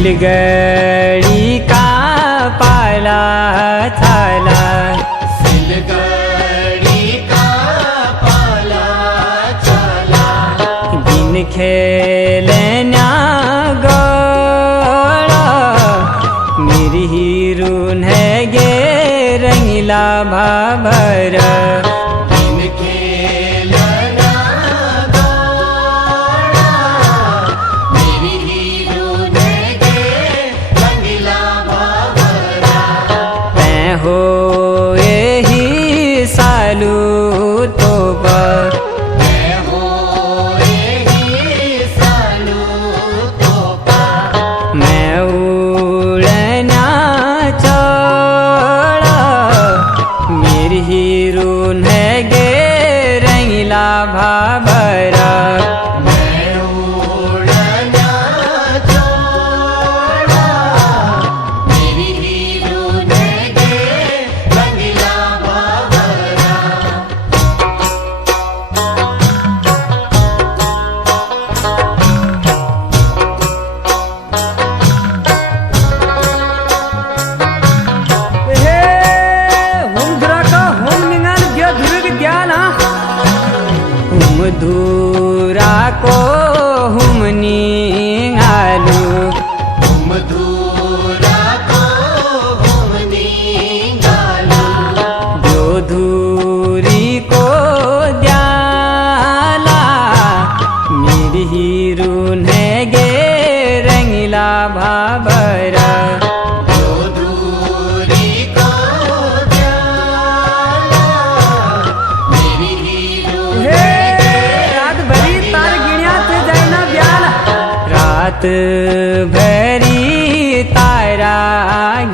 सिलगड़ी का पाला थाला, सिलगड़ी का पाला चला। दिन खेलना गड़ा मेरी हीरून है गे रंगीला भाभर। दिन खेलना गौड़ा मेरी हीरून गे रंगीला भाभरा। मैं हो यही सालू तो पर मैं हो यही सालू तो पा। मैं उड़ना चढ़ा मेरी हीरून है गे रंगीला भाभरा। मैं उड़ना छोड़ा मेरी हीरून गे रंगीला भाभरा। हे हुमधुरा हुम निंगाल गया धुर विद्याना हुम धुरा को हुम निंगालू मधुरा को घूमनी गालू। जो धूरी को द्याला मेरी हीरून है गे रंगीला भाभरा। जो दूरी को जाला मेरी हीरून हे रात भरी तार गिण्या थे जायना ब्याला, रात भरी तारा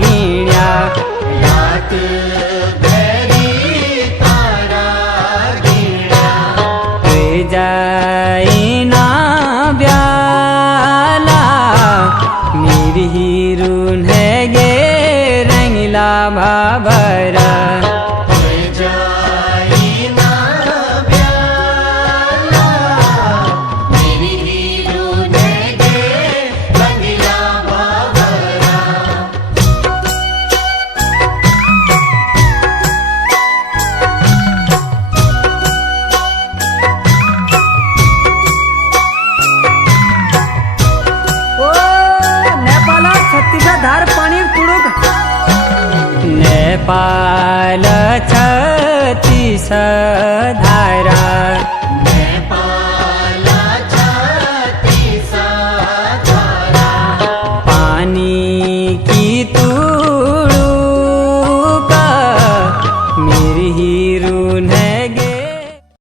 गिण्या रात भरी तारा गिरा। वे जाइना ब्याला मेरी हीरून है गे रंगीला भाभरा।